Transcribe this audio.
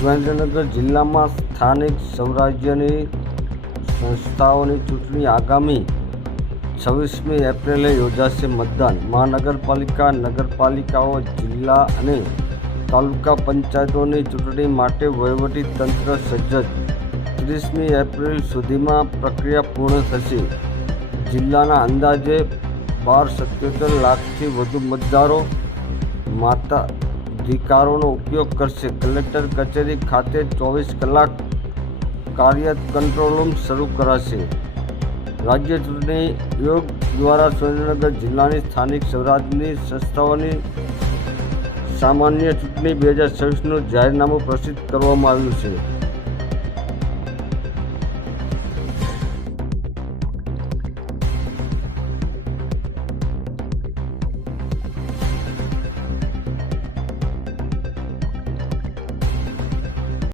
સુરેન્દ્રનગર જિલ્લામાં સ્થાનિક સ્વરાજ્યની સંસ્થાઓની ચૂંટણી આગામી 26મી એપ્રિલે યોજાશે. મતદાન મહાનગરપાલિકા, નગરપાલિકાઓ, જિલ્લા અને તાલુકા પંચાયતોની ચૂંટણી માટે વહીવટી તંત્ર સજ્જ. 30મી એપ્રિલ સુધીમાં પ્રક્રિયા પૂર્ણ થશે. જિલ્લાના અંદાજે 12.77 લાખથી વધુ મતદારો મતાધિકારોનો ઉપયોગ કરશે. કલેક્ટર કચેરી ખાતે 24 કલાક કાર્ય કંટ્રોલ રૂમ શરૂ કરાશે. રાજ્ય ચૂંટણી આયોગ દ્વારા સુરેન્દ્રનગર જિલ્લાની સ્થાનિક સ્વરાજની સંસ્થાઓની સામાન્ય ચૂંટણી 2026નું જાહેરનામું પ્રસિદ્ધ કરવામાં આવ્યું છે.